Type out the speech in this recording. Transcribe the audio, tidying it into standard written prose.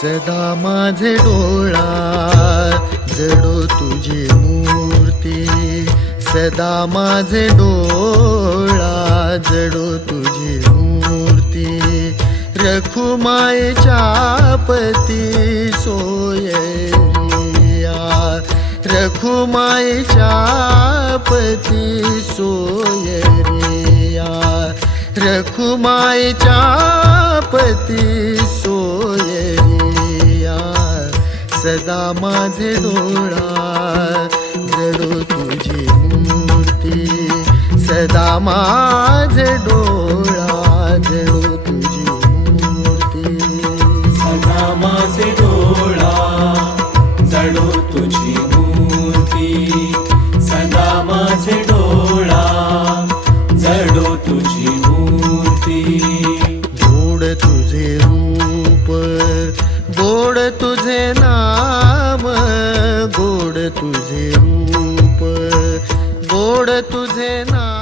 सदा माझे डोळा जडो तुझी मूर्ती, सदा माझे डोळा जडो तुझी मूर्ती। रखुमाईच्या पती सोयरिया, रखुमाईच्या पती सोयरिया, रखुमाईच्या पती सोयरिया। सदा माझे डोळा जडो तुझी मूर्ती, सदा माझे डोळा जडो तुझी मूर्ती। सदा माझे डोळा जडो तुझी मूर्ती, सदा माझे डोळा जडो तुझी मूर्ती। गोड तुझे रूप, गोड तुझे नाम, गोड तुझे रूप, गोड तुझे नाम।